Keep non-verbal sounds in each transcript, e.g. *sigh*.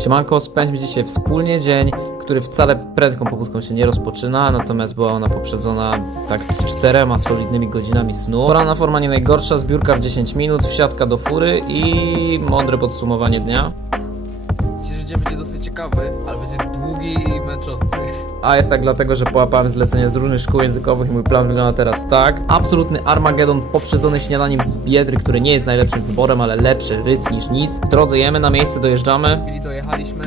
Siemanko, spędźmy dzisiaj wspólnie dzień, który wcale prędką pobudką się nie rozpoczyna, natomiast była ona poprzedzona tak z czterema solidnymi godzinami snu. Poranna forma nie najgorsza, zbiórka w 10 minut, wsiadka do fury i mądre podsumowanie dnia. Dzisiejszy dzień będzie dosyć ciekawy, ale będzie długi i męczący. A jest tak dlatego, że połapałem zlecenia z różnych szkół językowych i mój plan wygląda teraz tak. Absolutny Armagedon poprzedzony śniadaniem z Biedry, który nie jest najlepszym wyborem, ale lepszy ryc niż nic. W drodze jemy, na miejsce dojeżdżamy. W chwili dojechaliśmy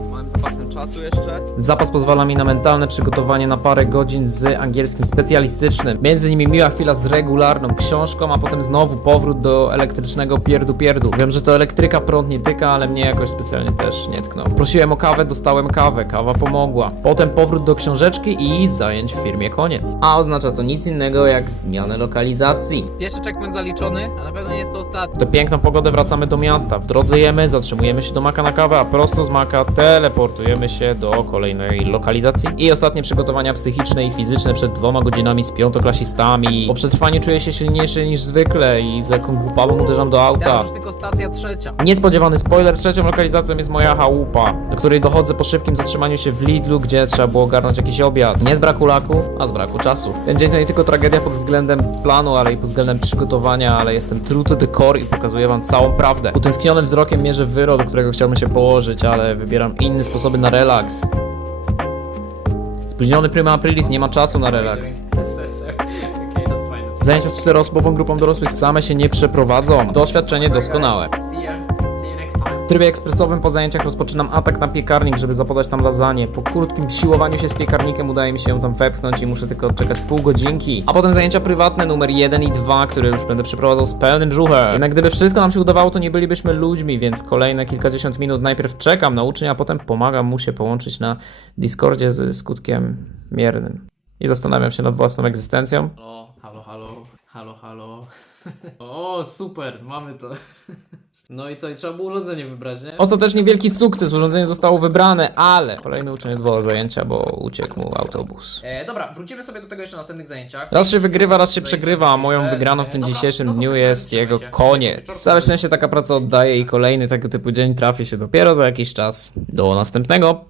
z małym zapasem czasu jeszcze. Zapas pozwala mi na mentalne przygotowanie na parę godzin z angielskim specjalistycznym. Między nimi miła chwila z regularną książką, a potem znowu powrót do elektrycznego pierdu pierdu. Wiem, że to elektryka prąd nie tyka, ale mnie jakoś specjalnie też nie tknął. Prosiłem o kawę, dostałem kawę, kawa pomogła. Potem powrót do książeczki i zajęć w firmie koniec. A oznacza to nic innego jak zmianę lokalizacji. Pierwszy checkpoint zaliczony, a na pewno nie jest to ostatni. W tę piękną pogodę wracamy do miasta. W drodze jemy, zatrzymujemy się do Maka na kawę, a prosto z Maka teleportujemy się do kolejnej lokalizacji. I ostatnie przygotowania psychiczne i fizyczne przed dwoma godzinami z piątoklasistami. Po przetrwaniu czuję się silniejszy niż zwykle i z jaką głupawą uderzam do auta. Stacja trzecia. Niespodziewany spoiler, trzecią lokalizacją jest moja chałupa, do której dochodzę po szybkim zatrzymaniu się w Lidlu, gdzie trzeba było ogarnąć jakiś obiad. Nie z braku laku, a z braku czasu. Ten dzień to nie tylko tragedia pod względem planu, ale i pod względem przygotowania, ale jestem true to the core i pokazuję wam całą prawdę. Utęsknionym wzrokiem mierzę wyro, do którego chciałbym się położyć, ale wybieram inne sposoby na relaks. Spóźniony prima aprilis, nie ma czasu na relaks. Zajęcia z czteroosobową grupą dorosłych same się nie przeprowadzą. Doświadczenie doskonałe. W trybie ekspresowym po zajęciach rozpoczynam atak na piekarnik, żeby zapodać tam lasagne. Po krótkim siłowaniu się z piekarnikiem udaje mi się tam wepchnąć i muszę tylko odczekać pół godzinki. A potem zajęcia prywatne numer 1 i 2, które już będę przeprowadzał z pełnym brzuchem. Jednak gdyby wszystko nam się udawało, to nie bylibyśmy ludźmi, więc kolejne kilkadziesiąt minut najpierw czekam na ucznia, a potem pomagam mu się połączyć na Discordzie ze skutkiem miernym. I zastanawiam się nad własną egzystencją. Halo, halo. *laughs* O, super, mamy to. *laughs* No i co, i trzeba było urządzenie wybrać, nie? Ostatecznie wielki sukces, urządzenie zostało wybrane, ale kolejny uczeń odwołał zajęcia, bo uciekł mu autobus. E, dobra, wrócimy sobie do tego jeszcze na następnych zajęciach. Raz się wygrywa, raz się przegrywa, a moją wygraną w tym dzisiejszym dniu jest jego koniec. Całe szczęście taka praca oddaje i kolejny tego typu dzień trafi się dopiero za jakiś czas. Do następnego.